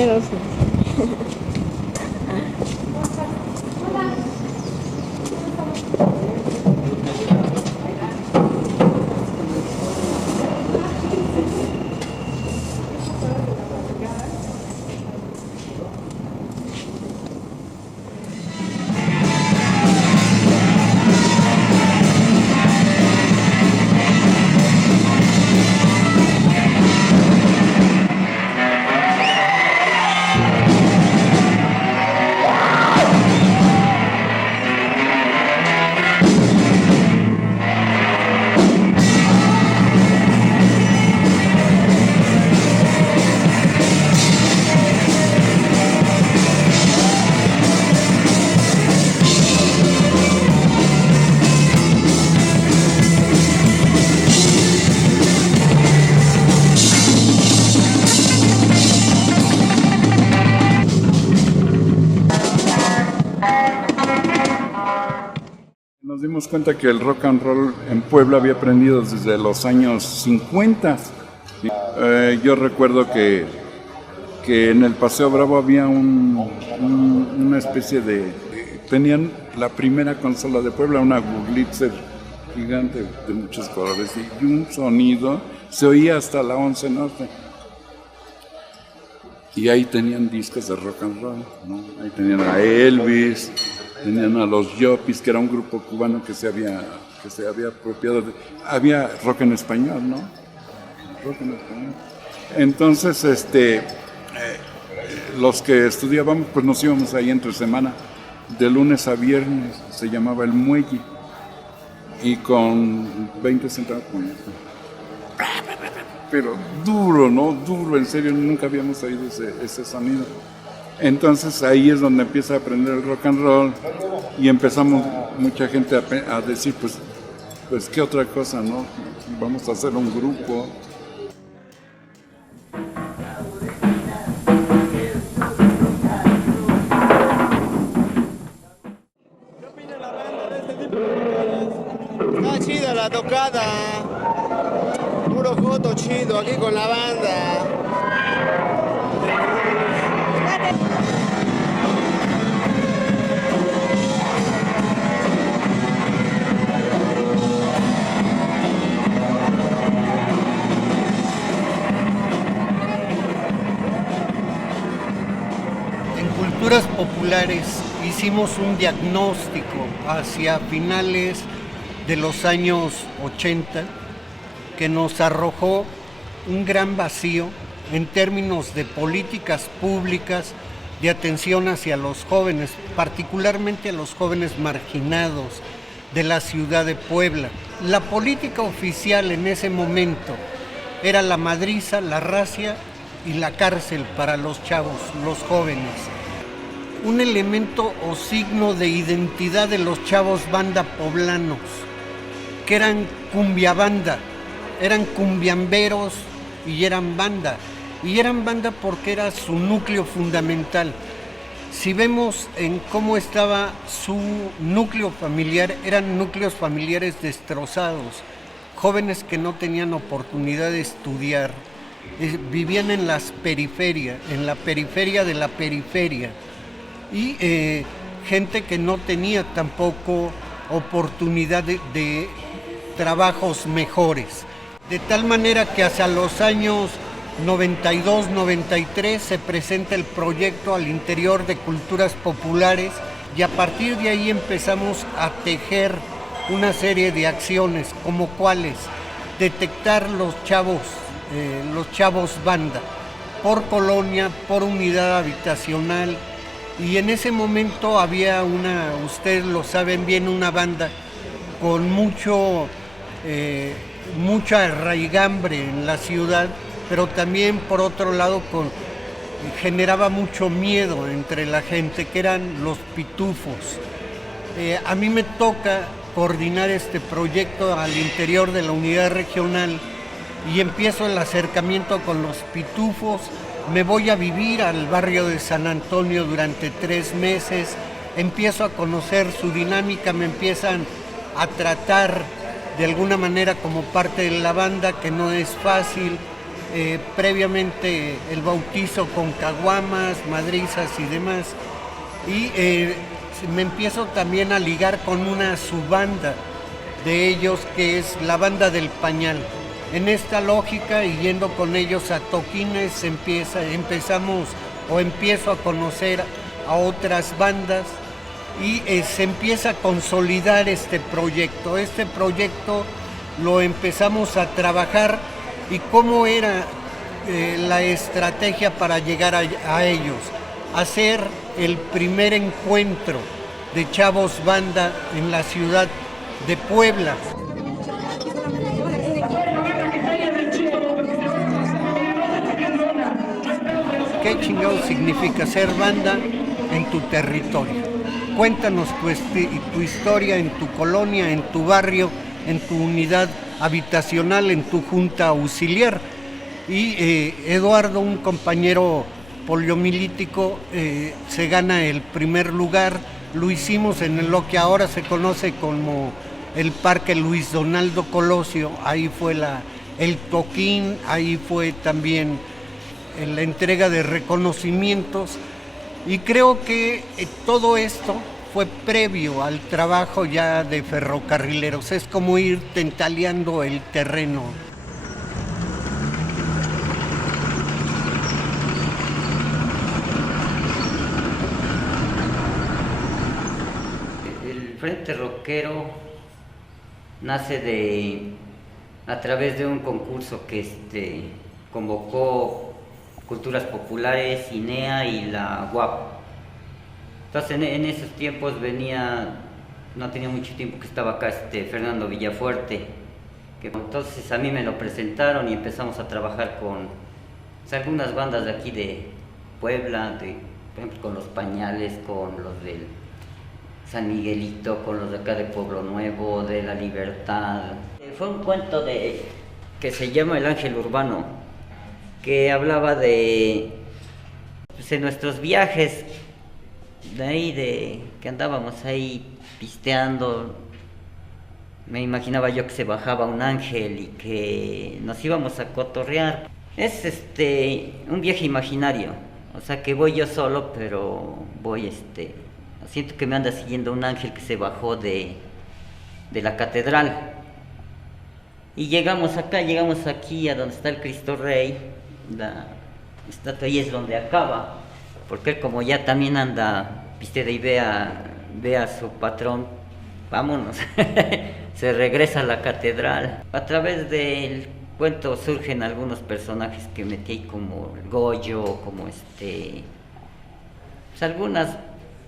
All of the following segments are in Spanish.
compañeros. Nos dimos cuenta que el rock and roll en Puebla había aprendido desde los años 50. Yo recuerdo que en el Paseo Bravo había una especie de... Tenían la primera consola de Puebla, una Wurlitzer gigante de muchos colores y un sonido, se oía hasta la 11 Norte. Y ahí tenían discos de rock and roll, ¿no? Ahí tenían a Elvis, tenían a los Yopis, que era un grupo cubano que se había apropiado había rock en español, ¿no? Rock en español. Entonces, los que estudiábamos, pues nos íbamos ahí entre semana, de lunes a viernes, se llamaba El Muelle, y con 20 centavos, pero duro, ¿no? Duro, en serio, nunca habíamos oído ese sonido. Entonces ahí es donde empieza a aprender el rock and roll y empezamos mucha gente a decir, pues qué otra cosa, ¿no? Vamos a hacer un grupo. ¿Qué opina la banda de este tipo de tocadas? Está chida la tocada, puro joto chido aquí con la banda. Culturas Populares hicimos un diagnóstico hacia finales de los años 80 que nos arrojó un gran vacío en términos de políticas públicas de atención hacia los jóvenes, particularmente a los jóvenes marginados de la ciudad de Puebla. La política oficial en ese momento era la madriza, la racia y la cárcel para los chavos, los jóvenes. Un elemento o signo de identidad de los chavos banda poblanos, que eran cumbia banda, eran cumbiamberos y eran banda porque era su núcleo fundamental. Si vemos en cómo estaba su núcleo familiar, eran núcleos familiares destrozados, jóvenes que no tenían oportunidad de estudiar, vivían en las periferias, en la periferia de la periferia, y gente que no tenía tampoco oportunidad de trabajos mejores. De tal manera que hacia los años 92-93 se presenta el proyecto al interior de Culturas Populares y a partir de ahí empezamos a tejer una serie de acciones, como cuáles: detectar los chavos banda, por colonia, por unidad habitacional. Y en ese momento había ustedes lo saben bien, una banda con mucha raigambre en la ciudad, pero también por otro lado generaba mucho miedo entre la gente, que eran los Pitufos. A mí me toca coordinar este proyecto al interior de la unidad regional y empiezo el acercamiento con los Pitufos. Me voy a vivir al barrio de San Antonio durante 3 meses, empiezo a conocer su dinámica, me empiezan a tratar de alguna manera como parte de la banda, que no es fácil, previamente el bautizo con caguamas, madrizas y demás. Y me empiezo también a ligar con una subbanda de ellos que es la Banda del Pañal. En esta lógica y yendo con ellos a toquines empiezo a conocer a otras bandas y se empieza a consolidar este proyecto. Este proyecto lo empezamos a trabajar y cómo era la estrategia para llegar a ellos. Hacer el primer encuentro de chavos banda en la ciudad de Puebla. ¿Qué chingado significa ser banda en tu territorio? Cuéntanos tu historia en tu colonia, en tu barrio, en tu unidad habitacional, en tu junta auxiliar. Y Eduardo, un compañero poliomielítico, se gana el primer lugar. Lo hicimos en lo que ahora se conoce como el Parque Luis Donaldo Colosio. Ahí fue el toquín, ahí fue también la entrega de reconocimientos. Y creo que todo esto fue previo al trabajo ya de ferrocarrileros. Es como ir tentaleando el terreno. El Frente Rockero nace a través de un concurso que convocó Culturas Populares, INEA y la UAP. Entonces en esos tiempos no tenía mucho tiempo que estaba acá Fernando Villafuerte, entonces a mí me lo presentaron y empezamos a trabajar con algunas bandas de aquí de Puebla, por ejemplo con Los Pañales, con los del San Miguelito, con los de acá de Pueblo Nuevo, de La Libertad. Fue un cuento que se llama El Ángel Urbano, que hablaba de nuestros viajes, de ahí que andábamos ahí pisteando. Me imaginaba yo que se bajaba un ángel y que nos íbamos a cotorrear. Es un viaje imaginario, o sea que voy yo solo, pero voy siento que me anda siguiendo un ángel que se bajó de la catedral. Y llegamos aquí a donde está el Cristo Rey. La estatua ahí es donde acaba, porque él como ya también anda pisteada y ve a su patrón, vámonos, se regresa a la catedral. A través del cuento surgen algunos personajes que metí ahí, como el Goyo, como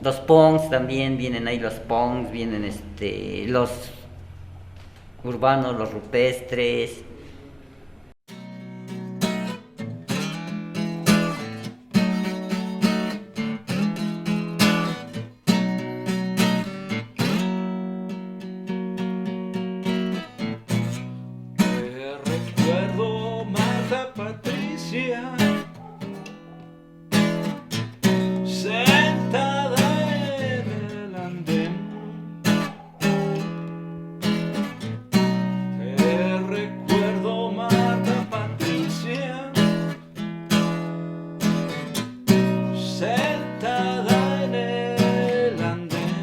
los punks también, vienen ahí los punks, vienen los urbanos, los rupestres. Recuerdo Marta Patricia sentada en el andén. Recuerdo Marta Patricia sentada en el andén.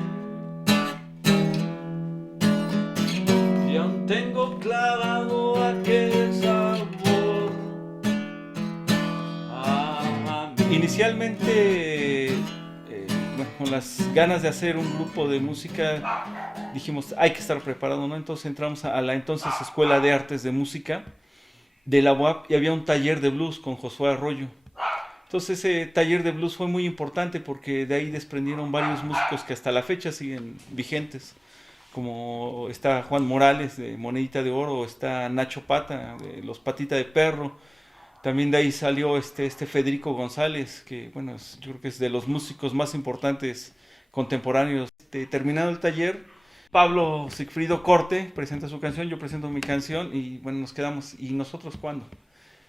Y aún tengo clavado aquel sabor. Inicialmente, con las ganas de hacer un grupo de música, dijimos, hay que estar preparado, ¿no? Entonces entramos a la entonces Escuela de Artes de Música de la UAP y había un taller de blues con Josué Arroyo. Entonces ese taller de blues fue muy importante porque de ahí desprendieron varios músicos que hasta la fecha siguen vigentes, como está Juan Morales de Monedita de Oro, está Nacho Pata de Los Patita de Perro. También de ahí salió Federico González, que bueno, yo creo que es de los músicos más importantes contemporáneos. Terminado el taller, Pablo Sigfrido Corte presenta su canción, yo presento mi canción y bueno, nos quedamos, ¿y nosotros cuándo?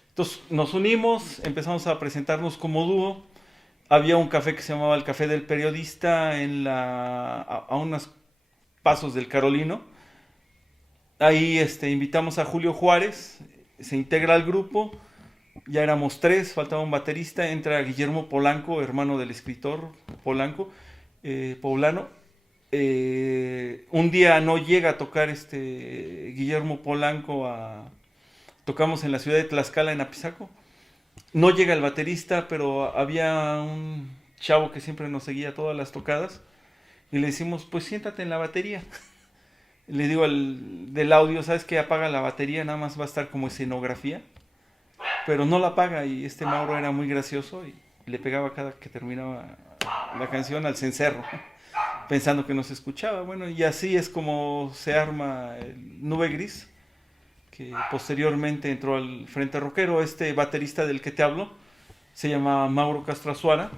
Entonces nos unimos, empezamos a presentarnos como dúo. Había un café que se llamaba el Café del Periodista a unos pasos del Carolino. Ahí invitamos a Julio Juárez, se integra al grupo ya éramos 3, faltaba un baterista, entra Guillermo Polanco, hermano del escritor Polanco, poblano. Un día no llega a tocar Guillermo Polanco, tocamos en la ciudad de Tlaxcala, en Apizaco. No llega el baterista, pero había un chavo que siempre nos seguía todas las tocadas, y le decimos, pues siéntate en la batería. Le digo del audio, ¿sabes qué? Apaga la batería, nada más va a estar como escenografía. Pero no la apaga, y Mauro era muy gracioso y le pegaba cada que terminaba la canción al cencerro, pensando que nos escuchaba. Bueno, y así es como se arma el Nube Gris, que posteriormente entró al Frente Rockero. Este baterista del que te hablo se llama Mauro Castro Azuara.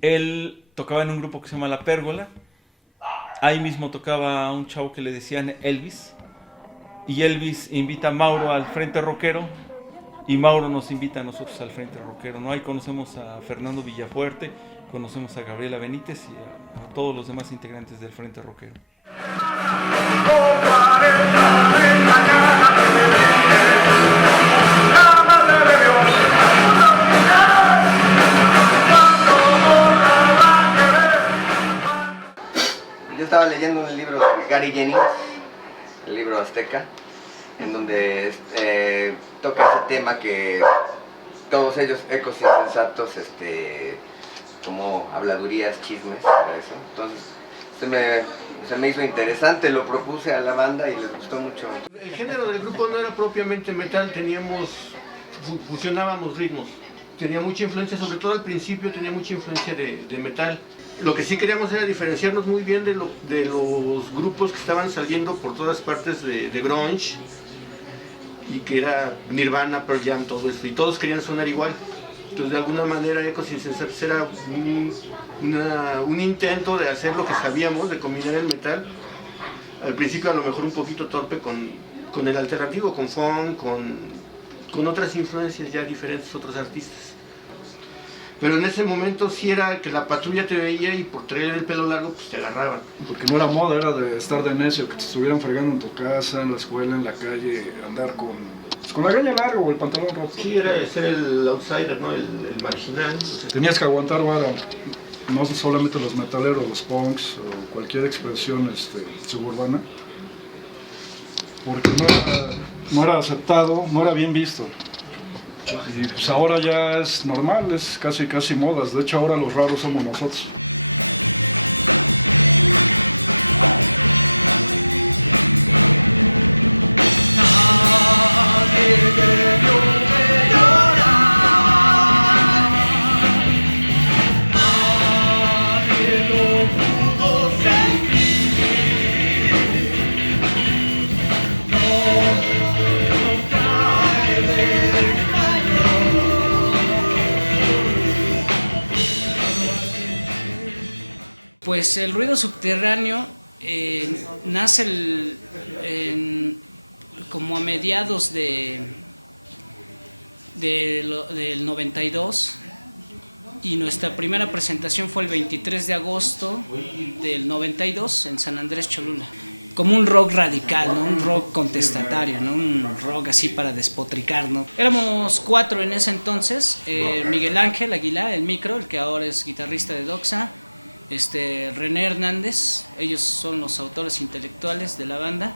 Él tocaba en un grupo que se llama La Pérgola. Ahí mismo tocaba un chavo que le decían Elvis, y Elvis invita a Mauro al Frente Rockero, y Mauro nos invita a nosotros al Frente Rockero, ¿no? Ahí conocemos a Fernando Villafuerte, conocemos a Gabriela Benítez y a todos los demás integrantes del Frente Rockero. Yo estaba leyendo un libro de Gary Jennings, el libro azteca, en donde toca ese tema que todos ellos, ecos insensatos, como habladurías, chismes, para eso. Entonces se me hizo interesante, lo propuse a la banda y les gustó mucho. El género del grupo no era propiamente metal, fusionábamos ritmos. Tenía mucha influencia, sobre todo al principio tenía mucha influencia de metal. Lo que sí queríamos era diferenciarnos muy bien de los grupos que estaban saliendo por todas partes de grunge, y que era Nirvana, Pearl Jam, todo esto, y todos querían sonar igual. Entonces de alguna manera Ecos Insensatos era un intento de hacer lo que sabíamos, de combinar el metal, al principio a lo mejor un poquito torpe con el alternativo, con funk, con otras influencias ya diferentes, otros artistas. Pero en ese momento sí era que la patrulla te veía y por traer el pelo largo pues te agarraban. Porque no era moda, era de estar de necio, que te estuvieran fregando en tu casa, en la escuela, en la calle, andar con la greña larga o el pantalón roto. Sí, era ser el outsider, ¿no? El marginal. Tenías que aguantar vara, no solamente los metaleros, los punks o cualquier expresión suburbana, porque no era aceptado, no era bien visto. Y pues ahora ya es normal, es casi modas. De hecho ahora los raros somos nosotros. Pues el ruido subterráneo nace como a mediados del 92, y nuestra primera presentación fue el 23 de agosto del 92 en San Andrés Cholula. Como un rock radical, ¿no? Un rock contestatario, ¿no? Un rock así para despotricar, ¿no? Éramos 4 en ese entonces, Miguel Ángel Aguilar, el micro, el que ahora es guitarrista de Doxa, René Hernández, ellos son los autores intelectuales de la banda,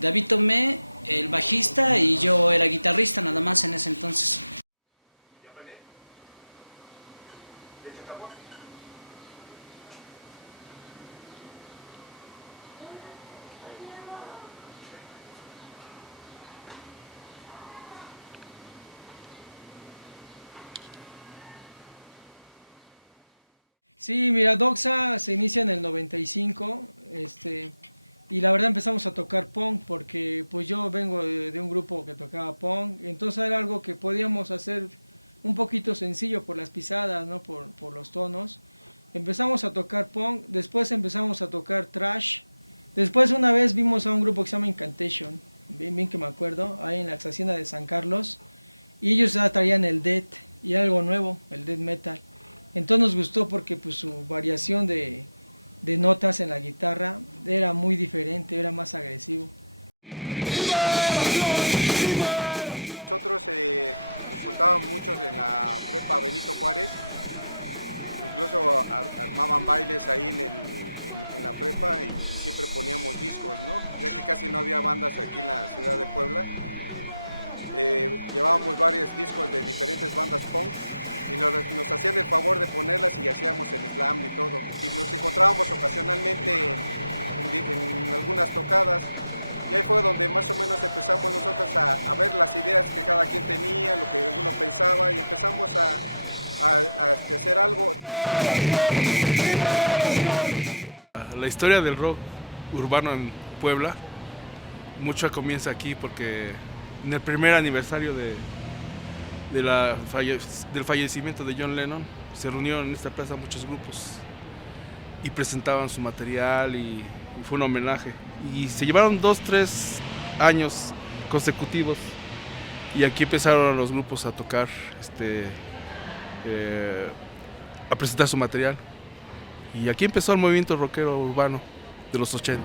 David Tomé, el bajista, y yo era guitarrista nada más en ese entonces. Sí, mira, Doxa se inicia en el 95, y la verdad empezamos a tocar punk porque pues yo vengo de un grupo que tocaba punk, entonces era algo que podíamos hacer un poquito sencillo por las pisadas, ¿no? Por los tonos. Empezamos a tocar punk, después empezamos a tocar thrash, después una vez vimos a un grupo que se llama Incantation, bien que me acuerdo, ahí en la hacienda de San Carlos, y ellos ya traían el death y algo nuevo, el death metal. Entonces nos gustó porque pues su variación de notas en la guitarra era muy diferente, era más agresivo. Nosotros juntaban muchos en la prepa Benito Juárez, incluso armaban bailes ahí en la prepa y siempre poníamos discos, ¿no? Ya que casi no había bandas aquí en la ciudad de Puebla. Llevábamos varios discos de diferentes bandas punk y nos hacían el favor de ponerlas y hacíamos el slam y todo. Y nos encontrábamos ocasionalmente en algunas tocadas y ahí fue donde más o menos empezamos nosotros a ver las ideas que cada quien tenía, lo que uno pensaba y empezamos a hacer algo. La historia del rock urbano en Puebla, mucho comienza aquí porque en el primer aniversario del fallecimiento de John Lennon se reunieron en esta plaza muchos grupos y presentaban su material y fue un homenaje. Y se llevaron 2-3 años consecutivos y aquí empezaron los grupos a tocar, a presentar su material. Y aquí empezó el movimiento rockero urbano de los 80.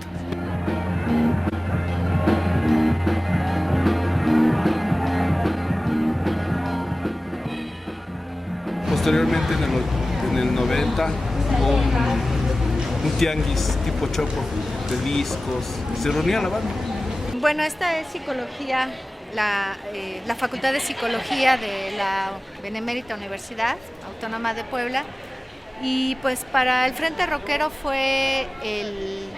Posteriormente, en el 90, un tianguis tipo chopo de discos, se reunía la banda. Bueno, esta es psicología, la Facultad de Psicología de la Benemérita Universidad Autónoma de Puebla. Y pues para el Frente Rockero fue el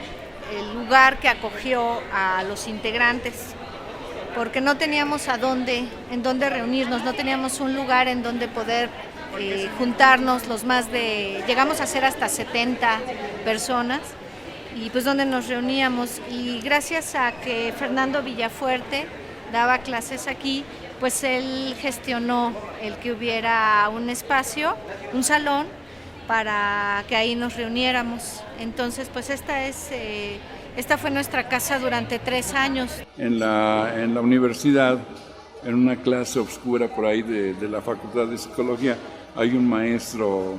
lugar que acogió a los integrantes, porque no teníamos en dónde reunirnos, no teníamos un lugar en donde poder juntarnos llegamos a ser hasta 70 personas y pues donde nos reuníamos, y gracias a que Fernando Villafuerte daba clases aquí, pues él gestionó el que hubiera un espacio, un salón, para que ahí nos reuniéramos. Entonces, pues esta fue nuestra casa durante 3 años. En la universidad, en una clase oscura por ahí de la Facultad de Psicología, hay un maestro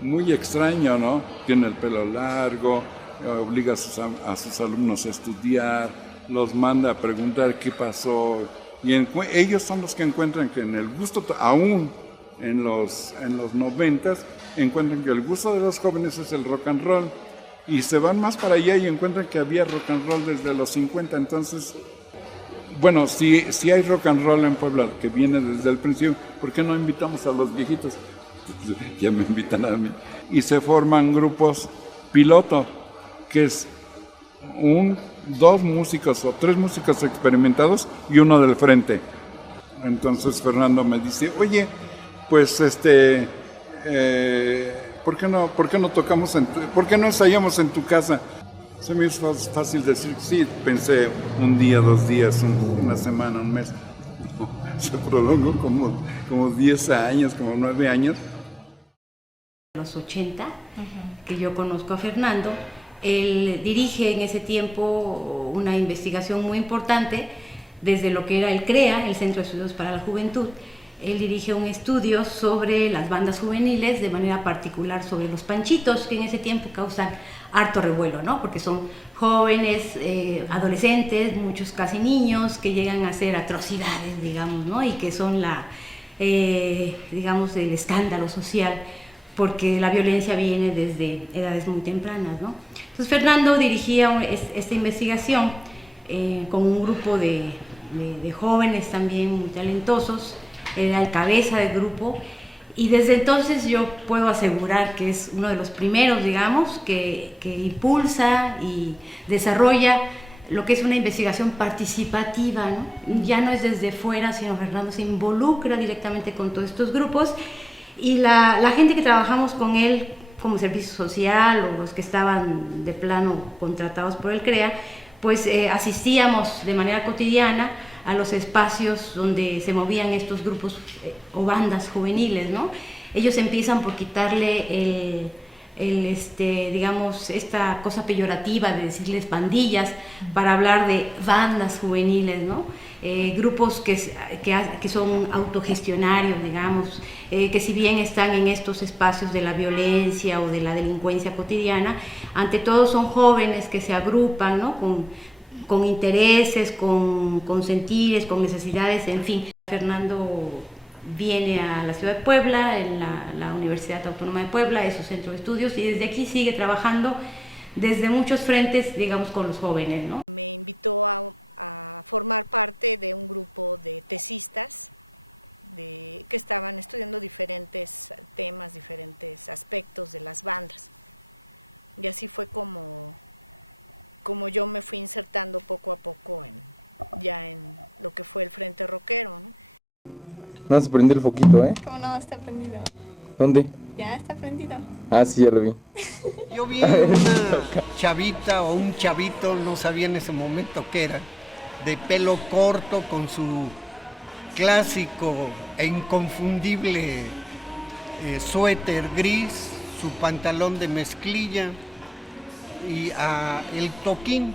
muy extraño, ¿no? Tiene el pelo largo, obliga a sus alumnos a estudiar, los manda a preguntar qué pasó. Y ellos son los que encuentran que en el gusto, aún en los 90s, encuentran que el gusto de los jóvenes es el rock and roll. Y se van más para allá y encuentran que había rock and roll desde los 50. Entonces, bueno, si hay rock and roll en Puebla que viene desde el principio, ¿por qué no invitamos a los viejitos? Ya me invitan a mí. Y se forman grupos piloto, que es 2 músicos o 3 músicos experimentados y uno del frente. Entonces Fernando me dice, oye, pues ¿por qué no tocamos por qué no ensayamos en tu casa? Se me hizo fácil decir sí. Pensé un día, 2 días, una semana, un mes. Se prolongó como 10 años, como 9 años. Los 80, que yo conozco a Fernando. Él dirige en ese tiempo una investigación muy importante desde lo que era el CREA, el Centro de Estudios para la Juventud. Él dirige un estudio sobre las bandas juveniles, de manera particular sobre los panchitos, que en ese tiempo causan harto revuelo, ¿no? Porque son jóvenes, adolescentes, muchos casi niños, que llegan a hacer atrocidades, digamos, ¿no? Y que son digamos, el escándalo social, porque la violencia viene desde edades muy tempranas, ¿no? Entonces Fernando dirigía esta investigación con un grupo de jóvenes también muy talentosos, era el cabeza del grupo, y desde entonces yo puedo asegurar que es uno de los primeros, digamos, que impulsa y desarrolla lo que es una investigación participativa, ¿no? Ya no es desde fuera, sino Fernando se involucra directamente con todos estos grupos, y la gente que trabajamos con él como servicio social o los que estaban de plano contratados por el CREA, pues asistíamos de manera cotidiana a los espacios donde se movían estos grupos o bandas juveniles, ¿no? Ellos empiezan por quitarle digamos, esta cosa peyorativa de decirles pandillas para hablar de bandas juveniles, ¿no? Grupos que son autogestionarios, digamos, que si bien están en estos espacios de la violencia o de la delincuencia cotidiana, ante todo son jóvenes que se agrupan, ¿no? con intereses, con sentires, con necesidades, en fin. Fernando viene a la ciudad de Puebla, en la Universidad Autónoma de Puebla, es su centro de estudios, y desde aquí sigue trabajando desde muchos frentes, digamos, con los jóvenes, ¿no? Me invitó a formar parte de un grupo de tesistas que estaban estudiando diferentes temas, diferentes aspectos de las bandas. Y así fue como yo me fui insertando poco a poco ya en lo que fue el Frente Rockero, ¿no? No se prendió el foquito, ¿eh? ¿Cómo no? Está prendido. ¿Dónde? Ya está prendido. Ah, sí, ya lo vi. Yo vi una chavita o un chavito, no sabía en ese momento qué era, de pelo corto con su clásico e inconfundible suéter gris, su pantalón de mezclilla y el toquín.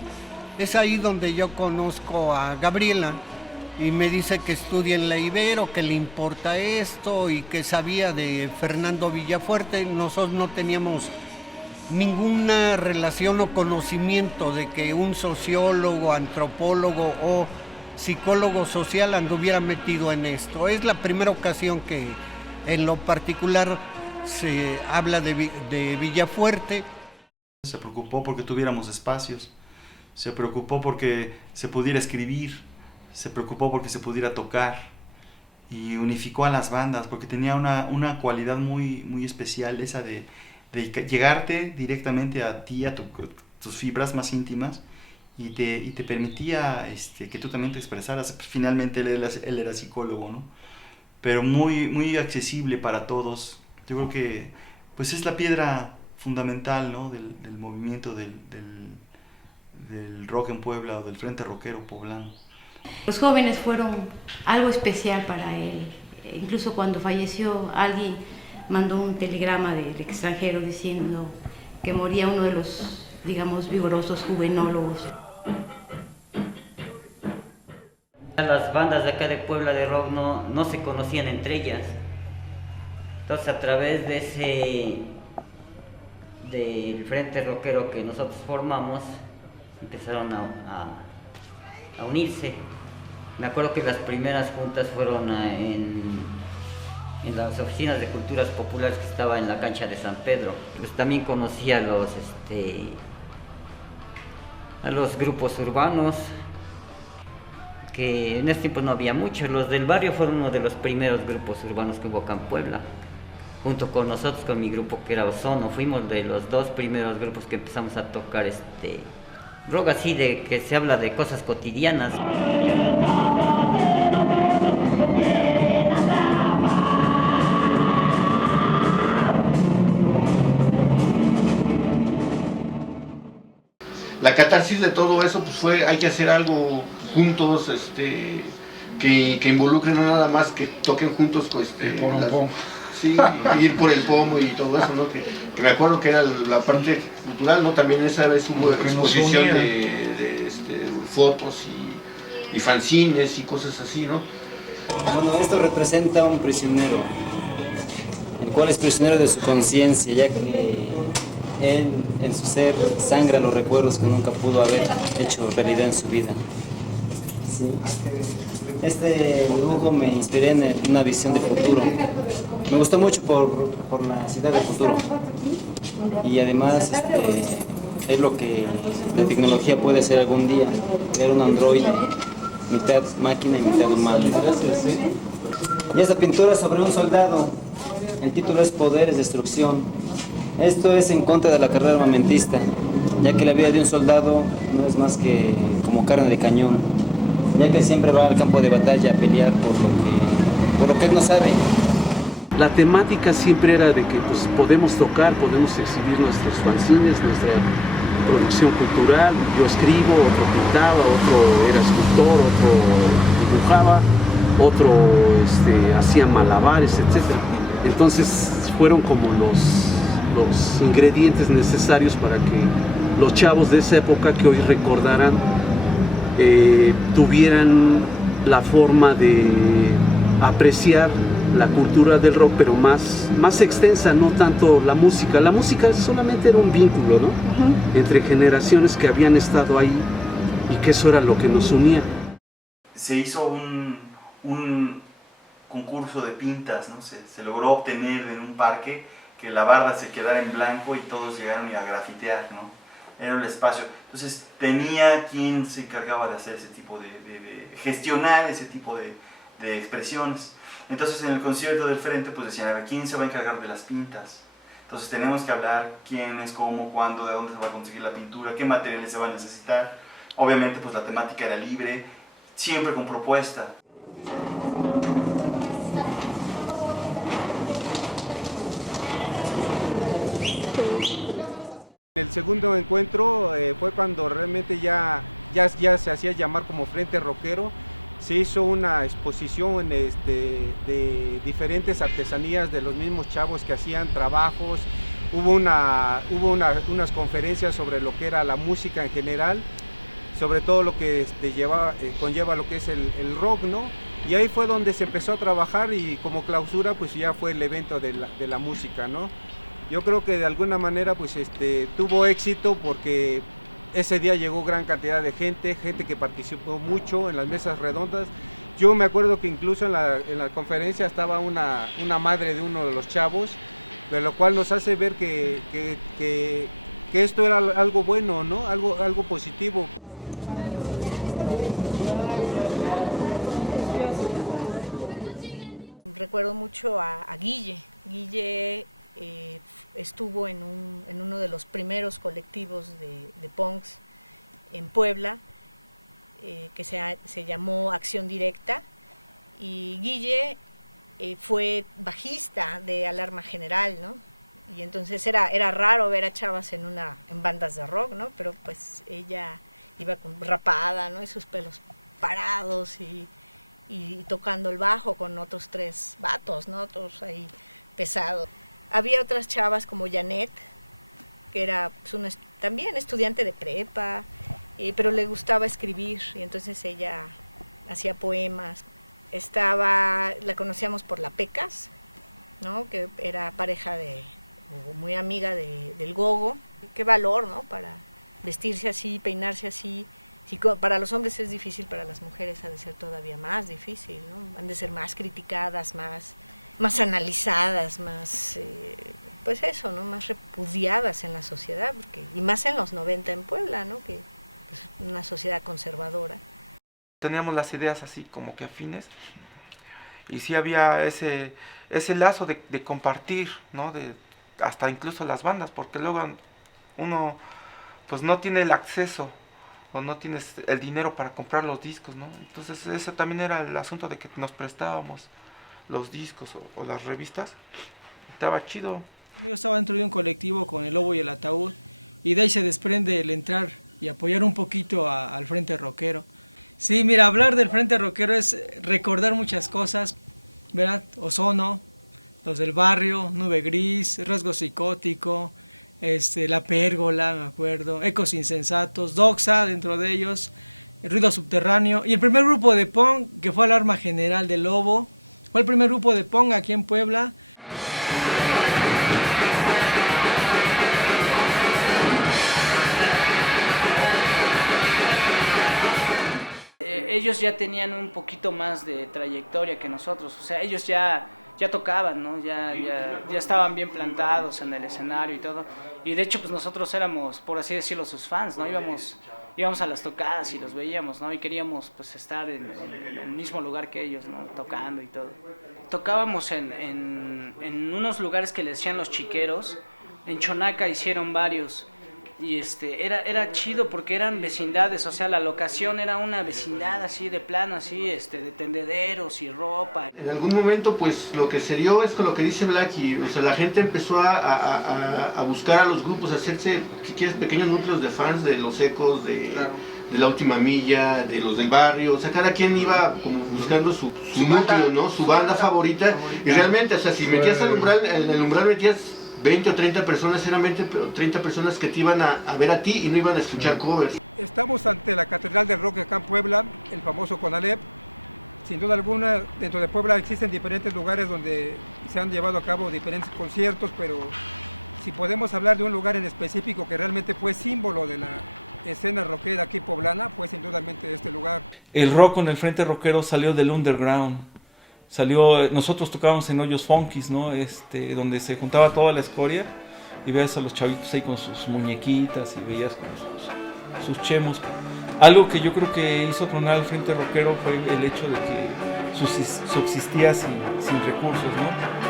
Es ahí donde yo conozco a Gabriela y me dice que estudia en la Ibero, que le importa esto y que sabía de Fernando Villafuerte. Nosotros no teníamos ninguna relación o conocimiento de que un sociólogo, antropólogo o psicólogo social anduviera metido en esto. Es la primera ocasión que en lo particular se habla de Villafuerte. Se preocupó porque tuviéramos espacios, se preocupó porque se pudiera escribir, se preocupó porque se pudiera tocar y unificó a las bandas porque tenía una cualidad muy especial, esa de llegarte directamente a ti, a tus fibras más íntimas y te permitía que tú también te expresaras. Finalmente él era psicólogo, ¿no? Pero muy accesible para todos. Yo creo que pues es la piedra fundamental, ¿no? del movimiento del rock en Puebla o del Frente Rockero poblano. Los jóvenes fueron algo especial para él. Incluso cuando falleció, alguien mandó un telegrama del extranjero diciendo que moría uno de los, digamos, vigorosos juvenólogos. Las bandas de acá de Puebla de rock no se conocían entre ellas. Entonces, a través del Frente Rockero que nosotros formamos, empezaron a unirse. Me acuerdo que las primeras juntas fueron en las oficinas de culturas populares que estaba en la cancha de San Pedro. Pues también conocí a los grupos urbanos, que en ese tiempo no había muchos. Los del barrio fueron uno de los primeros grupos urbanos que hubo acá en Puebla. Junto con nosotros, con mi grupo que era Ozono, fuimos de los dos primeros grupos que empezamos a tocar rock así, de que se habla de cosas cotidianas. La catarsis de todo eso pues fue, hay que hacer algo juntos, que involucre no nada más que toquen juntos sí, ir por el pomo y todo eso, ¿no? Que me acuerdo que era la parte cultural, ¿no? También esa vez hubo exposición de fotos y fanzines y cosas así, ¿no? Bueno, esto representa a un prisionero, el cual es prisionero de su conciencia, ya que él en su ser sangra los recuerdos que nunca pudo haber hecho realidad en su vida. Sí. Este dibujo me inspiré en una visión de futuro. Me gustó mucho por la necesidad de futuro. Y además es lo que la tecnología puede hacer algún día, crear un androide, mitad máquina y mitad humano. Y esta pintura es sobre un soldado. El título es Poder es Destrucción. Esto es en contra de la carrera armamentista, ya que la vida de un soldado no es más que como carne de cañón, ya que siempre va al campo de batalla a pelear por lo que él no sabe. La temática siempre era de que pues, podemos tocar, podemos exhibir nuestros fanzines, nuestra producción cultural. Yo escribo, otro pintaba, otro era escultor, otro dibujaba, otro hacía malabares, etc. Entonces fueron como los ingredientes necesarios para que los chavos de esa época que hoy recordarán tuvieran la forma de apreciar la cultura del rock, pero más extensa, no tanto la música. La música solamente era un vínculo, ¿no? Entre generaciones que habían estado ahí y que eso era lo que nos unía. Se hizo un concurso de pintas, ¿no? Se logró obtener en un parque que la barra se quedara en blanco y todos llegaron a grafitear, ¿no? Era el espacio. Entonces tenía quien se encargaba de hacer ese tipo de gestionar ese tipo de expresiones. Entonces en el concierto del frente pues decían, a ver, ¿quién se va a encargar de las pintas? Entonces tenemos que hablar quién es, cómo, cuándo, de dónde se va a conseguir la pintura, qué materiales se va a necesitar. Obviamente pues la temática era libre, siempre con propuesta. El segundo encuentro fue cuando realmente ya se hacía llamar como Frente Rockero. Se hizo una exposición de diferentes artesanías de los mismos chavos que hacían trabajos. Hubo unas conferencias sobre lo que era la música en general, sobre todo lo que conlleva lo que es el rock, ¿no? Y ahí fue donde se empezó a trabajar y como clausura pues ya fue el evento de la música, ¿no? Yo creo que de alguna manera pues tuvo éxito porque ese día llegó gran cantidad de gente que participó mucho en las mesas redondas. Yo me acuerdo que incluso en la conferencia estaba una madre de uno de los chavos, de lo cual nos hace ver que esto era algo bueno, ¿no? Algo positivo. Recuerdo mucho a Guille. Guille estuvo en uno de los primeros colectivos de punks en Puebla, que se llamó Acción Directa, y Guille fue bajista de Alarma General, ¿no? Y entonces era raro ver a chavas en bandas de rock, ¿no? Pero pues ella iba rapada, ¿no? Y sus pelos parados y tocando el bajo con otros 3 vatos, ¿no? Todos ahí pesados. Había otras chavas como Janet, que era pues, también estudiante de prepa, pero le gustaba escribir y entonces ella hacía poemas. La conocíamos por la Pecas, ¿no? Que era pareja muy amiga del Gogo. Qué valor, ¿no? Para vestirse así, peinarse así. Si para los hombres es difícil, para las mujeres ha de ser todavía más difícil, ¿no? Han de ser más criticadas, más analizadas, más, pues eso, ¿no? Más repudiadas en la sociedad, y más en los 90 en Puebla, ¿no? Que es pues, una sociedad conservadora. Teníamos las ideas así como que afines, y sí había ese lazo de compartir, ¿no? Hasta incluso las bandas, porque luego uno pues no tiene el acceso o no tienes el dinero para comprar los discos, ¿no? Entonces ese también era el asunto de que nos prestábamos los discos o las revistas. Estaba chido. Yo estaba dentro de un colectivo con El Lobo y el Ataúd, y de ahí se desprende el entrar y apoyar un poquito al Frente Rockero. Sí, mira, hablar del Frente Rockero es recordar muchas cosas, ¿verdad? Ozono, Los del Barrio, Nube Gris, Rasgo Psicótico, La Pérgola, me acuerdo, Ecos Insensatos, Doxa dentro de ellos, El Ruido Subterráneo, y el primer grupo de punk que fue Alarma General del Lobo. Fue el primer grupo de punk aquí en Puebla. Ellos ya tenían un poquito más de trayectoria que nosotros, o sea, ellos ya tocaban, ¿no? Ya estaban bien plantados en el escenario y todo. Y de hecho, pues nosotros éramos, por así decirlo, sus fans, ¿no? Íbamos a las tocadas y los veíamos, ¿no? Y queríamos pues estar en el mismo lugar que ellos, ¿no? Tocando y todo. Tocábamos en unos lugares que les decían los chiqueros. En Chonaca hicieron varios. Y era chido porque eran vecindades, o sea, la locación era una vecindad así de plano, así, de tendederos y ropa. En algún momento, pues, lo que se dio es con lo que dice Blacky, o sea, la gente empezó a buscar a los grupos, a hacerse, si quieres, pequeños núcleos de fans de Los Ecos, de La Última Milla, de Los del Barrio, o sea, cada quien iba como buscando su núcleo, ¿no? Su banda favorita, y realmente, o sea, si metías en el umbral metías 20 o 30 personas, eran 20 o 30 personas que te iban a ver a ti y no iban a escuchar covers. Estamos ante la Catedral del Rock acá en Puebla, el famoso CONALEP. Sin duda alguna, dentro de Puebla existen diferentes lugares donde se han llevado a cabo diferentes conciertos, pero si podemos hablar de un lugar en específico que realmente fue símbolo de escena rockera aquí poblana fue sin duda este lugar. El rock con el Frente Rockero salió del underground. Nosotros tocábamos en hoyos funkis, ¿no? Donde se juntaba toda la escoria y veías a los chavitos ahí con sus muñequitas y veías con sus chemos. Algo que yo creo que hizo tronar al Frente Rockero fue el hecho de que subsistía sin recursos, ¿no?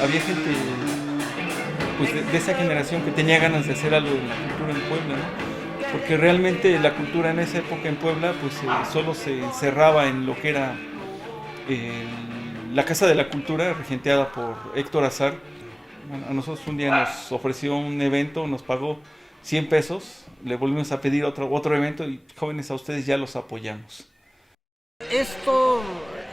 Había gente pues, de esa generación que tenía ganas de hacer algo de la cultura en Puebla, ¿no? Porque realmente la cultura en esa época en Puebla pues solo se encerraba en lo que era la Casa de la Cultura, regenteada por Héctor Azar. Bueno, a nosotros un día nos ofreció un evento, nos pagó 100 pesos, le volvimos a pedir otro evento y jóvenes, a ustedes ya los apoyamos. Esto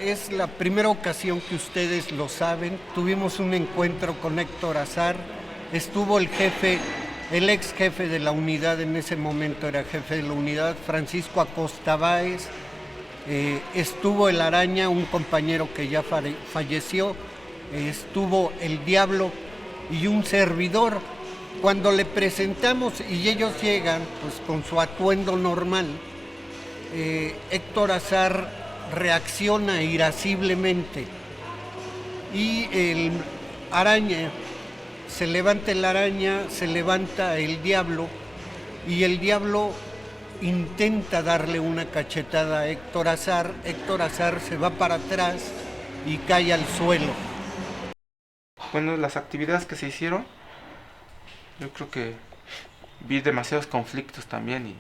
es la primera ocasión que ustedes lo saben. Tuvimos un encuentro con Héctor Azar, estuvo el ex jefe de la unidad, en ese momento era jefe de la unidad, Francisco Acosta Báez, estuvo el Araña, un compañero que ya falleció, estuvo el Diablo y un servidor. Cuando le presentamos y ellos llegan pues con su atuendo normal, Héctor Azar reacciona irasciblemente y el Araña, se levanta el Araña, se levanta el Diablo y el Diablo intenta darle una cachetada a Héctor Azar se va para atrás y cae al suelo. Bueno, las actividades que se hicieron, yo creo que vi demasiados conflictos también y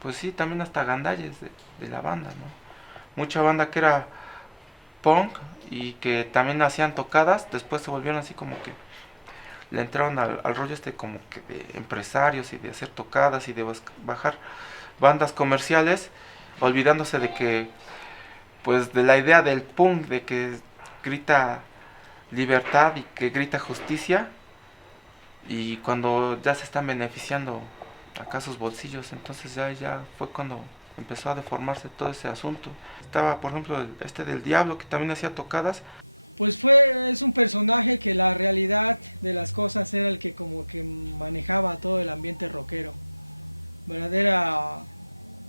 pues sí, también hasta gandalles de la banda, ¿no? Mucha banda que era punk y que también hacían tocadas, después se volvieron así como que le entraron al rollo como que de empresarios y de hacer tocadas y de bajar bandas comerciales, olvidándose de que, pues de la idea del punk, de que grita libertad y que grita justicia, y cuando ya se están beneficiando acá sus bolsillos, entonces ya fue cuando empezó a deformarse todo ese asunto. Estaba, por ejemplo, del Diablo, que también hacía tocadas. Pues es un personaje que la realidad de las cosas era el que como que manejaba todo el ambiente rockero.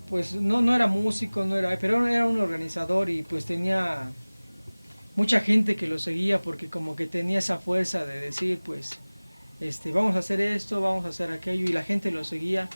Pues no era músico, pero era un organizador y pues tenía mucha gente que lo seguía porque como que tenía esa fuerza de decir pues vamos a hacer esto, vamos a hacer aquello, y la gente lo seguía.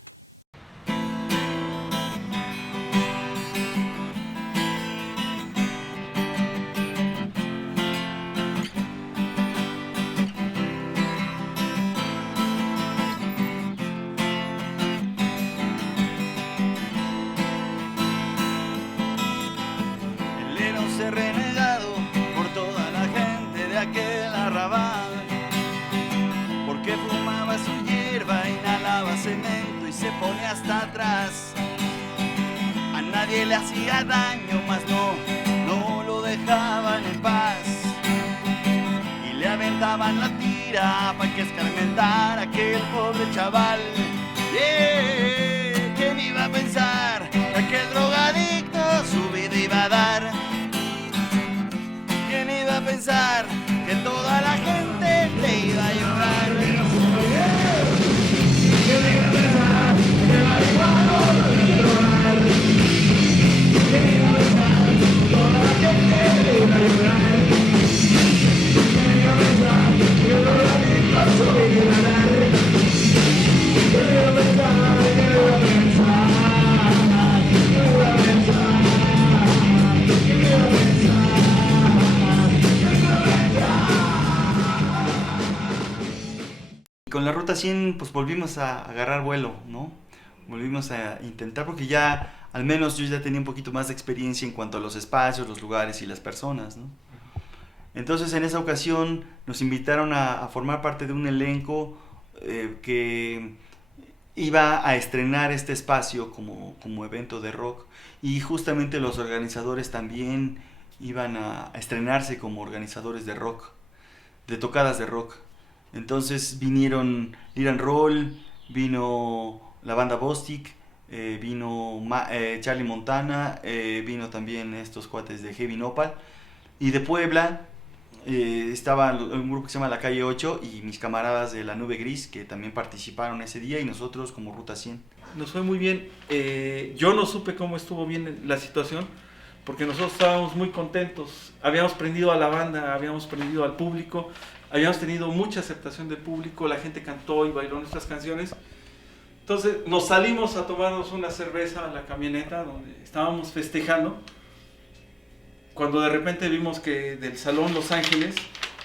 Él era un ser renegado por toda la gente de aquel arrabal, porque fumaba su hierba, inhalaba cemento y se ponía hasta atrás. A nadie le hacía daño, mas no lo dejaban en paz. Y le aventaban la tira para que escarmentara aquel pobre chaval. ¿Quién iba a pensar que aquel drogadicto su vida iba a dar? ¿Quién iba a pensar que toda la gente le iba a llorar? Con la Ruta 100 pues volvimos a agarrar vuelo, ¿no? volvimos a intentar porque ya, al menos yo ya tenía un poquito más de experiencia en cuanto a los espacios, los lugares y las personas, ¿no? Entonces en esa ocasión nos invitaron a formar parte de un elenco que iba a estrenar este espacio como evento de rock, y justamente los organizadores también iban a estrenarse como organizadores de rock, de tocadas de rock. Entonces vinieron Liran Roll, vino la banda Bostik, vino Charlie Montana, vino también estos cuates de Heavy Nopal, y de Puebla estaba un grupo que se llama La Calle 8 y mis camaradas de La Nube Gris, que también participaron ese día, y nosotros como Ruta 100. Nos fue muy bien. Yo no supe cómo estuvo bien la situación, porque nosotros estábamos muy contentos. Habíamos prendido a la banda, habíamos prendido al público, habíamos tenido mucha aceptación del público, la gente cantó y bailó nuestras canciones. Entonces nos salimos a tomarnos una cerveza a la camioneta donde estábamos festejando, cuando de repente vimos que del Salón Los Ángeles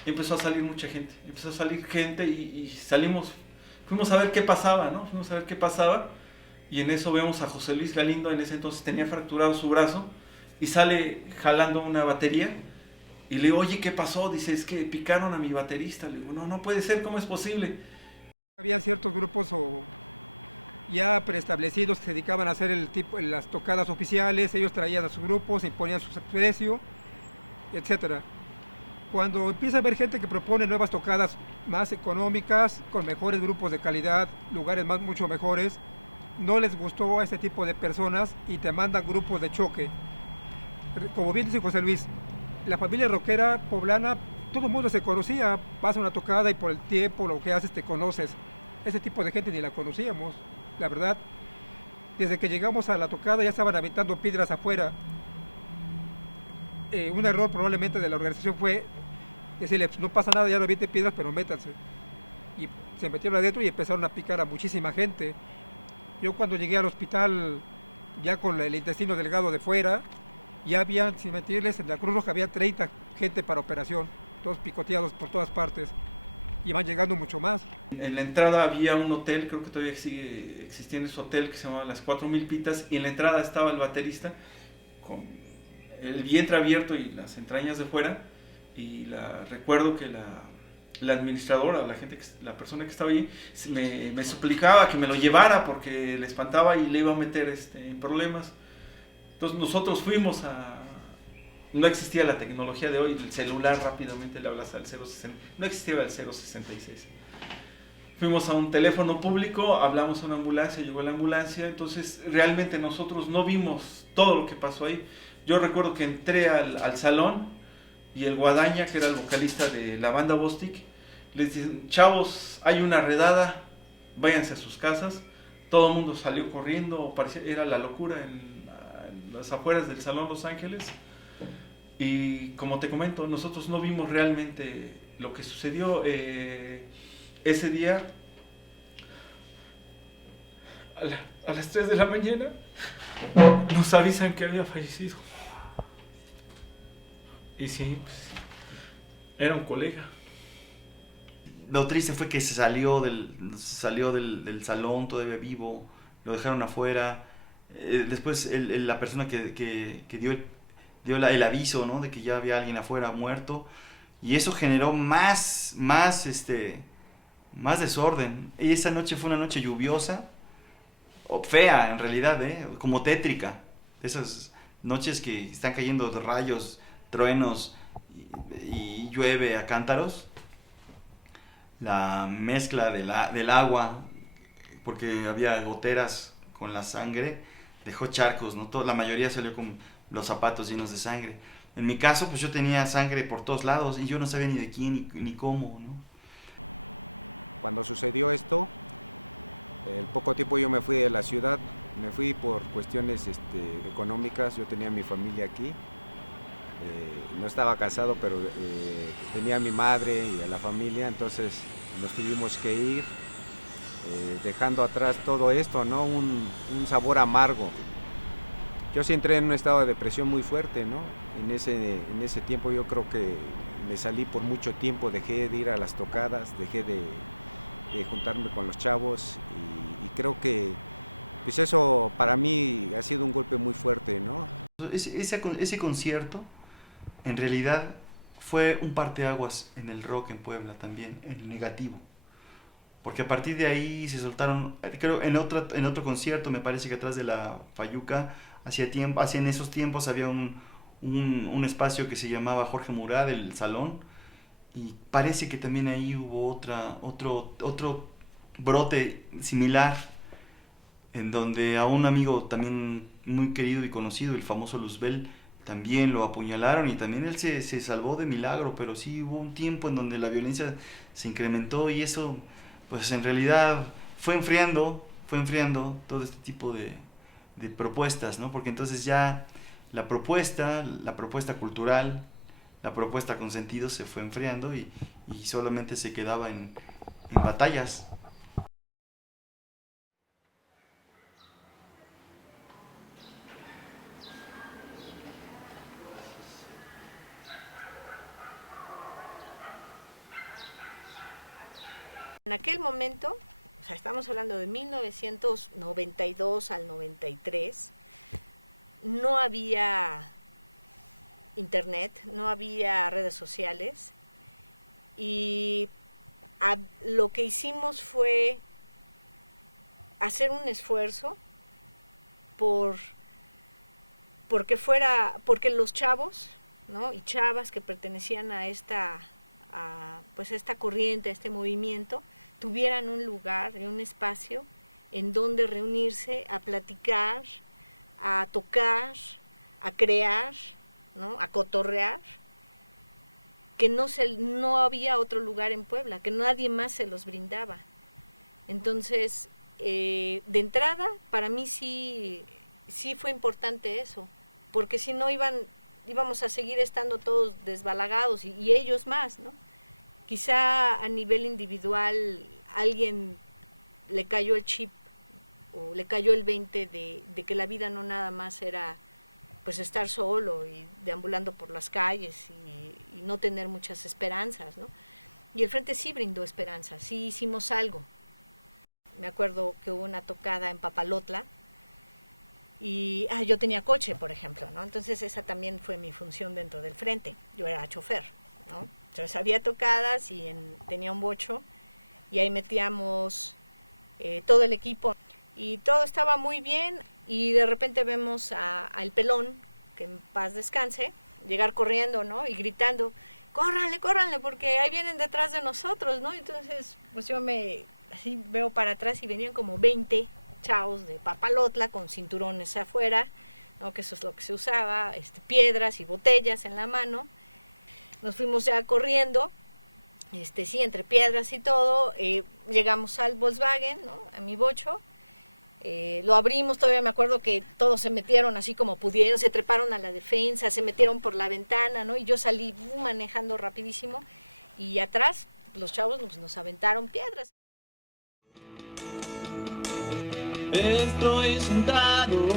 empezó a salir mucha gente. Empezó a salir gente y salimos, fuimos a ver qué pasaba, ¿no? Fuimos a ver qué pasaba, y en eso vemos a José Luis Galindo. En ese entonces tenía fracturado su brazo y sale jalando una batería, y le digo, oye, ¿qué pasó? Dice, es que picaron a mi baterista. Le digo, no puede ser, ¿cómo es posible? Había ciertos grupos ya preestablecidos que se dedicaban a hacer las tocadas oficiales. Ellos traían a sus grupos y ponían su precio, etc. Cuando empieza a haber gente que propone nuevas tocadas más económicas, con mejores grupos de calidad, lugares mucho mejores, no les gustó a este tipo de personas y te mandan grupos de choque. Como bien dice José Luis, la familia rockera poblana, todo el mundo se conocía, vas a una tocada y por el tiempo, lo que haces, te conoces. Ese tipo de gente ni la conocíamos, la verdad. Desde que llegamos a la tocada ya estaban aventando piedras afuera. Un error probablemente de la organización fue decirle, pues no pasa nada, ya no avienten piedras, pero métanse. Y se metieron adentro y empezaron a picar a muchísima gente. Yo cuando llegué al hospital, ya con el intestino delgado de fuera, ya habían, sin mentirles, en la Cruz Roja había 30 gente para operación, todos picoteados por todas partes. Y van llegando mucho más. En la entrada había un hotel, creo que todavía sigue existiendo ese hotel, que se llamaba Las 4 Milpitas, y en la entrada estaba el baterista con el vientre abierto y las entrañas de fuera, y recuerdo que la administradora, la persona que estaba ahí, me suplicaba que me lo llevara porque le espantaba y le iba a meter en problemas. Entonces nosotros fuimos no existía la tecnología de hoy, el celular rápidamente le hablas al 060, no existía el 066. Fuimos a un teléfono público, hablamos a una ambulancia, llegó la ambulancia. Entonces realmente nosotros no vimos todo lo que pasó ahí. Yo recuerdo que entré al salón y el Guadaña, que era el vocalista de la banda Bostik, les dicen, chavos, hay una redada, váyanse a sus casas. Todo el mundo salió corriendo, era la locura en las afueras del Salón Los Ángeles. Y como te comento, nosotros no vimos realmente lo que sucedió ese día. A las 3 de la mañana nos avisan que había fallecido. Y sí, pues, era un colega. Lo triste fue que se salió del salón todavía vivo, lo dejaron afuera. Después la persona que dio el aviso, ¿no?, de que ya había alguien afuera muerto, y eso generó más desorden. Y esa noche fue una noche lluviosa, o fea en realidad, como tétrica, esas noches que están cayendo rayos, truenos y llueve a cántaros. La mezcla del agua, porque había goteras con la sangre, dejó charcos, ¿no? La mayoría salió con los zapatos llenos de sangre. En mi caso, pues yo tenía sangre por todos lados y yo no sabía ni de quién ni cómo, ¿no? Cuando sucedió esto, el poco tiempo yo me fui de la ciudad, me fui por cuestiones económicas. Yo tenía mi familia aquí, no estaba casado, pero tenía a mi madre y a la familia, entonces nos tuvimos que ir, dejando atrás todo esto, ¿no? Un sabor amargo. Yo sí entré en un estado de depresión muy fuerte, ¿no? En ese tiempo yo creo que me salí por mucho tiempo, dejé de ir a las tocadas, dejé de juntarme con los chavos, y creo que pues eso para mí ha sido un golpe muy fuerte, ¿no? Ese concierto en realidad fue un parteaguas en el rock en Puebla también, en negativo. Porque a partir de ahí se soltaron, creo en otro concierto, me parece que atrás de la Fayuca, en esos tiempos había un espacio que se llamaba Jorge Murat, el Salón, y parece que también ahí hubo otro brote similar, en donde a un amigo también muy querido y conocido, el famoso Luzbel, también lo apuñalaron y también él se salvó de milagro, pero sí hubo un tiempo en donde la violencia se incrementó y eso pues en realidad fue enfriando todo este tipo de propuestas, ¿no? Porque entonces ya la propuesta cultural, la propuesta con sentido se fue enfriando y solamente se quedaba en batallas. En aquel momento, o sea, estamos hablando de 1992 al 93, no había internet, no había redes sociales y lo que hicimos fue hacer un esfuerzo porque los chavos, ¿no? Y chavas que pertenecían a esta corriente, a este movimiento, tuvieran un lugar y un espacio en donde reunirse a platicar, a tocar, a crear, ¿no? A cotorrear, que no había otro lugar en Puebla, que nadie más se los brindaba. Entonces, de entrada, para mí sí fue importante eso, porque si no íbamos a seguir estando todos desbalagados y ellos más, ¿no? Quizá a nivel individual alguien le cayó el chip o le cayó el 20 de que la vida no nada más era pues estar solo y deambulando por las calles y no tener muchas esperanzas, ¿no? Y el Frente sí brindó esperanzas, sí hicimos algo. Me acuerdo que hubo una tocada en Papalotla y yo tenía coche, por ejemplo, ¿no? Entonces esa también fue mi función dentro del Frente. Yo era chofer, ¿no? Entonces había tocadas y tenía un bocho y ahí metíamos todo el equipo y todo estaba muy bien y de repente vemos al Pelón, que en paz descanse, llegar corriendo, ¿no? Y gritando, córranle, córranle, porque ahí vienen detrás de nosotros, ¿no? Entonces pues yo así veo para atrás y venían como 20 chavos de Papalotla con cinturones afuera, ¿no? Que eso es lo que se usaba, piedras y botellas en la mano. Nos fuimos ya corriendo, sí, entre piedras y todo, llegamos al Volkswagen, ¿no? A mi bocho, lo abrimos, todavía me acuerdo que todos se metieron así como pudieron, se treparon a la defensa, se metieron por la ventana, ¿no? Y yo salí manejando rapidísimo y atrás los chavos nos aventaron piedras. Estoy sentado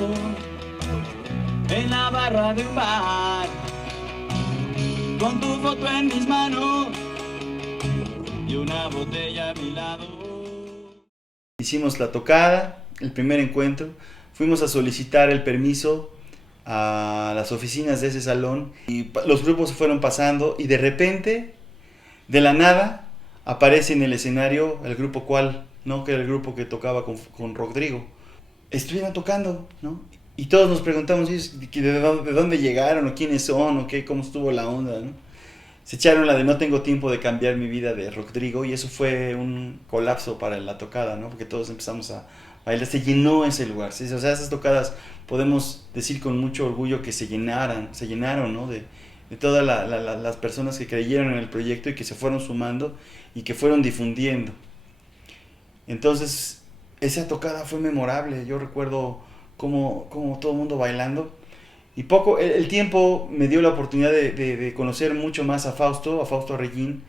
en la barra de un bar, con tu foto en mis manos y una botella a mi lado. Hicimos la tocada, el primer encuentro, fuimos a solicitar el permiso a las oficinas de ese salón y los grupos se fueron pasando y de repente, de la nada, aparece en el escenario el grupo Cual, ¿no? Que era el grupo que tocaba con Rodrigo. Estuvieron tocando, ¿no? Y todos nos preguntamos de dónde llegaron, o quiénes son, o qué, cómo estuvo la onda, ¿no? Se echaron la de no tengo tiempo de cambiar mi vida de Rodrigo y eso fue un colapso para la tocada, ¿no? Porque todos empezamos a bailar, se llenó ese lugar, ¿sí? O sea, esas tocadas podemos decir con mucho orgullo que se llenaron, ¿no? De todas las personas que creyeron en el proyecto y que se fueron sumando y que fueron difundiendo. Entonces, esa tocada fue memorable, yo recuerdo como todo el mundo bailando. Y el tiempo me dio la oportunidad de conocer mucho más a Fausto Regín,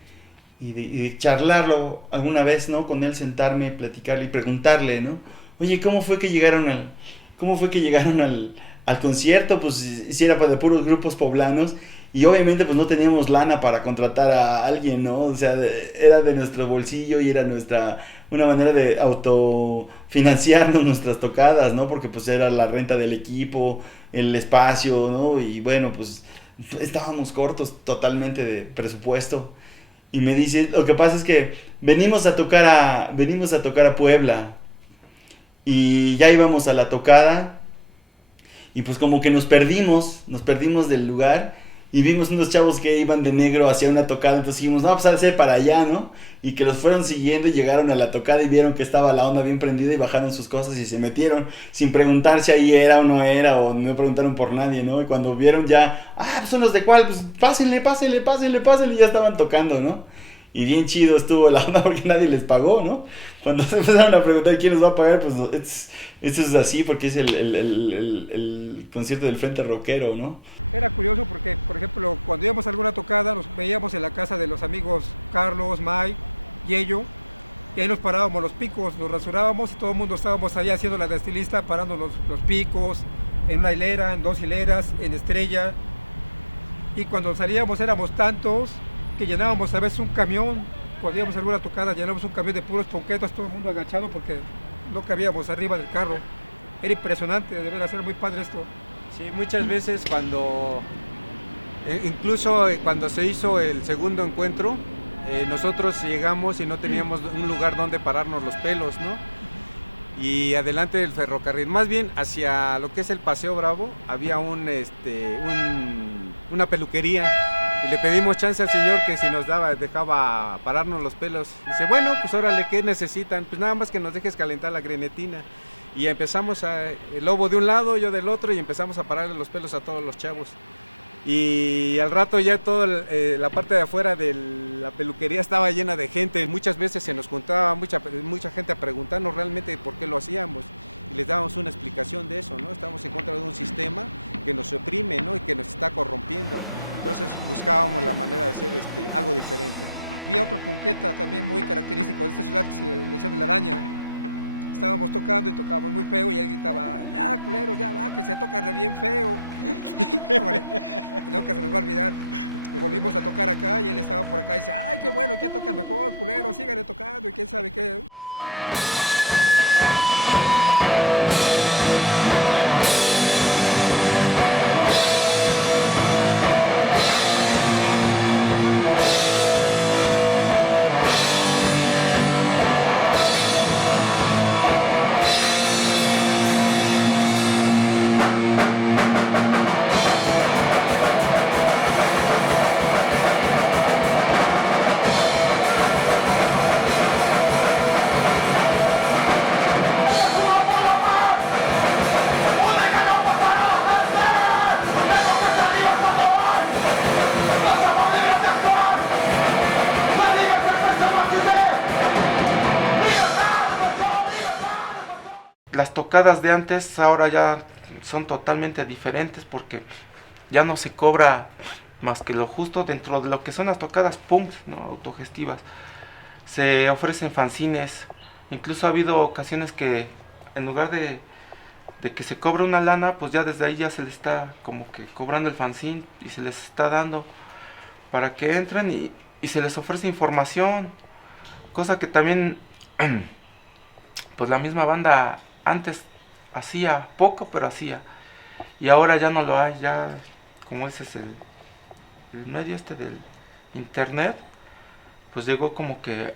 y de charlarlo alguna vez, ¿no? Con él, sentarme, platicarle y preguntarle, ¿no? Oye, ¿cómo fue que llegaron al concierto? Pues si era de puros grupos poblanos, Y obviamente pues no teníamos lana para contratar a alguien, ¿no? O sea, era de nuestro bolsillo y era una manera de autofinanciarnos nuestras tocadas, ¿no? Porque pues era la renta del equipo, el espacio, ¿no? Y bueno, pues estábamos cortos totalmente de presupuesto. Y me dice, lo que pasa es que venimos a tocar a Puebla. Y ya íbamos a la tocada. Y pues como que nos perdimos del lugar. Y vimos unos chavos que iban de negro hacia una tocada, entonces dijimos, no, pues a ser para allá, ¿no? Y que los fueron siguiendo y llegaron a la tocada y vieron que estaba la onda bien prendida y bajaron sus cosas y se metieron sin preguntar si ahí era o no era, o no preguntaron por nadie, ¿no? Y cuando vieron ya, pues son los de cuál, pues pásenle, y ya estaban tocando, ¿no? Y bien chido estuvo la onda porque nadie les pagó, ¿no? Cuando se empezaron a preguntar quién nos va a pagar, pues esto es así porque es el concierto del Frente Rockero, ¿no? Era curioso porque, por ejemplo, cuando íbamos a alguna tocada, nos veíamos en la casa de los amigos Carlos, Mike, Yello, y ahí nos parábamos los picos, nos rasurábamos y todo el mundo estábamos allá haciendo la de estilista, parando los picos, en una hilera, en 2 hileras, en estrella. Y cuando salíamos éramos tantos que llenábamos a veces un camión, cuando íbamos a alguna tocada llenábamos un camión de puros ponquetos, todo el mundo agachado porque no cabíamos arriba del carro. Era impresionante, debería ser muy padre esto. Sí, muchas veces incluso cuando se hizo el segundo encuentro, nosotros llegamos y no teníamos un lugar donde pararnos los pelos, ¿no? Y adelante del ferrocarril, más bien hacia lo que es el Paseo Bravo, había una peluquería. Y le pedimos chance al señor que si nos dejaba pararnos los pelos. Dice, bueno, pues órale, ¿qué necesitan? Pues nada más que nos dejes calentar la grenetina. Y empezamos el lobo de un lado, yo del otro, y empezamos a pararle los pelos a todos los chavos. Y al rato ya toda la parte de afuera de la peluquería estaba llena de gente. Muchas veces se nos juntaba mucha gente a preguntarnos realmente por qué lo hacíamos. Y les dábamos una explicación de eso, ¿no? Estamos en contra de un sistema que nos oprime, ¿no? Y que nos está corrompiendo. Entonces buscábamos la manera de hacer algo diferente. Había otro punqueta también muy característico de esta ciudad que se le decían de la Araña. Estábamos tocando y tocábamos muy feo y él gritaba, ya culero, ya va, que se toca re bien feo. Y nunca se nos va a olvidar. Volvimos a tocar acá y él estaba por acá y dice, ay, qué bueno, que ya tocan mejor, culero, síganle tocando y quién sabe qué. Las tocadas de antes ahora ya son totalmente diferentes porque ya no se cobra más que lo justo dentro de lo que son las tocadas punk, ¿no? Autogestivas. Se ofrecen fanzines, incluso ha habido ocasiones que en lugar de que se cobre una lana, pues ya desde ahí ya se les está como que cobrando el fanzine y se les está dando para que entren y se les ofrece información, cosa que también pues la misma banda antes hacía poco, pero hacía, y ahora ya no lo hay. Ya como ese es el medio del internet, pues llegó como que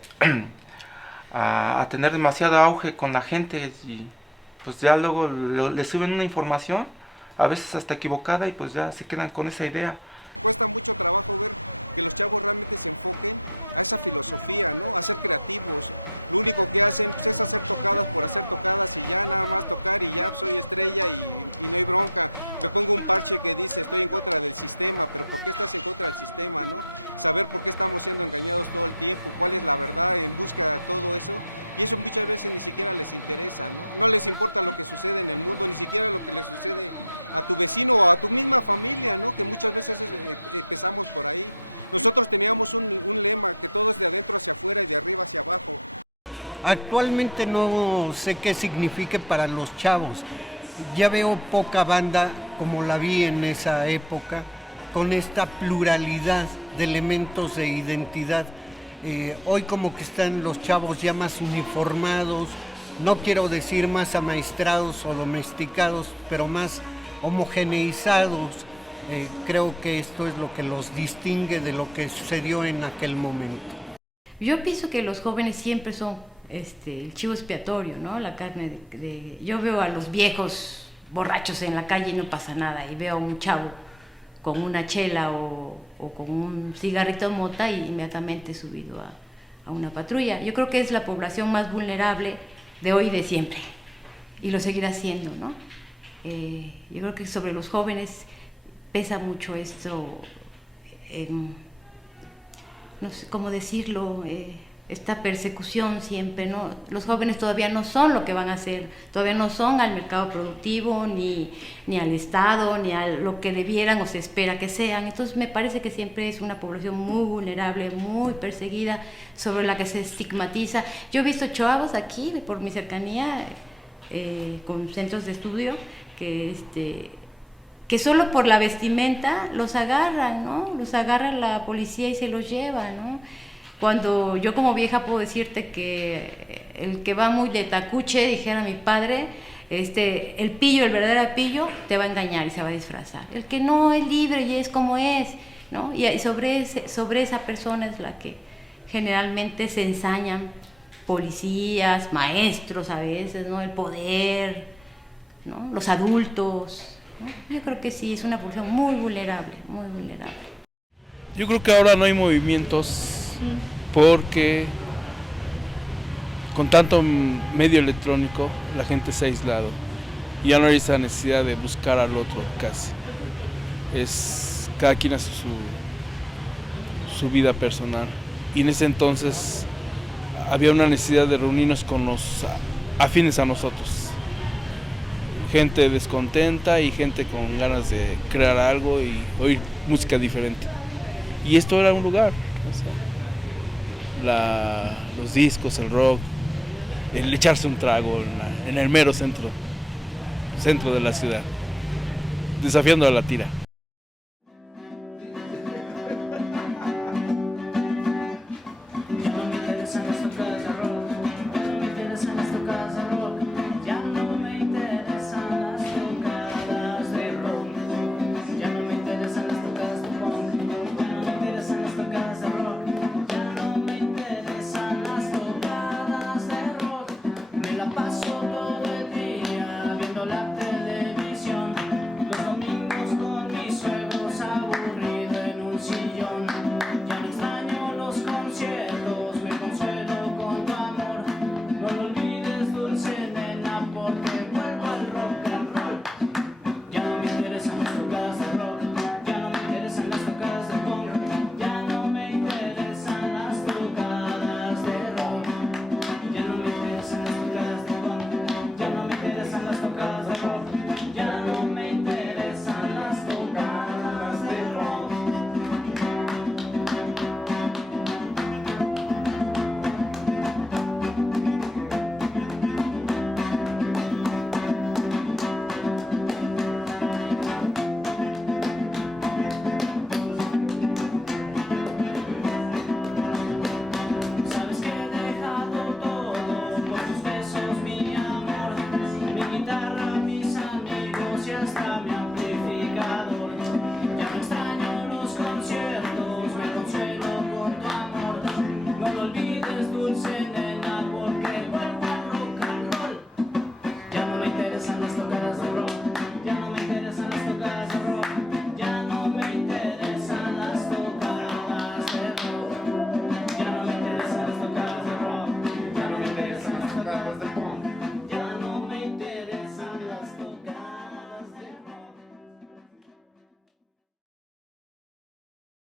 a tener demasiado auge con la gente y pues ya luego le suben una información, a veces hasta equivocada, y pues ya se quedan con esa idea. Cuesta mucho trabajo ver que los chavos realmente se enfoquen a esa filosofía, ¿no? A ser creativos. Lo único que hacen pues, es hacer tocadas por hacer tocadas y ya nada más tocar y ya soy estrella y no hay bronca. Me pongo un parche que dice estoy en contra del sistema, pero ¿por qué estás en contra del sistema, no? Saber por qué estamos siendo engañados todo el tiempo, cuál es la verdad en busca de todo eso. Y eso muchas veces ni siquiera les interesa, ¿no? No les importa lo que sucede en el mundo, ni siquiera lo que le sucede a tu vecino o a tu misma familia, ¿no? Que muchas veces empezamos por ahí. Nosotros teníamos un lema, que todo es de adentro hacia afuera y de arriba hacia abajo. Actualmente no sé qué signifique para los chavos. Ya veo poca banda como la vi en esa época. con esta pluralidad de elementos de identidad. Hoy como que están los chavos ya más uniformados, no quiero decir más amaestrados o domesticados, pero más homogeneizados. Creo que esto es lo que los distingue de lo que sucedió en aquel momento. Yo pienso que los jóvenes siempre son el chivo expiatorio, ¿no? La carne Yo veo a los viejos borrachos en la calle y no pasa nada, y veo a un chavo con una chela o con un cigarrito de mota y inmediatamente subido a una patrulla. Yo creo que es la población más vulnerable de hoy y de siempre, y lo seguirá siendo, ¿no? Yo creo que sobre los jóvenes pesa mucho esto, no sé cómo decirlo, esta persecución siempre, ¿no? Los jóvenes todavía no son lo que van a ser, todavía no son al mercado productivo, ni al Estado, ni a lo que debieran o se espera que sean. Entonces me parece que siempre es una población muy vulnerable, muy perseguida, sobre la que se estigmatiza. Yo he visto chavos aquí, por mi cercanía, con centros de estudio, que solo por la vestimenta los agarran, ¿no? Los agarra la policía y se los lleva, ¿no? Cuando yo como vieja puedo decirte que el que va muy de tacuche, dijera mi padre, el pillo, el verdadero pillo, te va a engañar y se va a disfrazar. El que no es libre y es como es, ¿no? Y sobre esa persona es la que generalmente se ensañan policías, maestros a veces, ¿no? El poder, ¿no? Los adultos, ¿no? Yo creo que sí, es una población muy vulnerable, muy vulnerable. Yo creo que ahora no hay movimientos porque con tanto medio electrónico la gente se ha aislado y ya no hay esa necesidad de buscar al otro casi. Cada quien hace su vida personal, y en ese entonces había una necesidad de reunirnos con los afines a nosotros. Gente descontenta y gente con ganas de crear algo y oír música diferente. Y esto era un lugar, los discos, el rock, el echarse un trago en el mero centro de la ciudad, desafiando a la tira.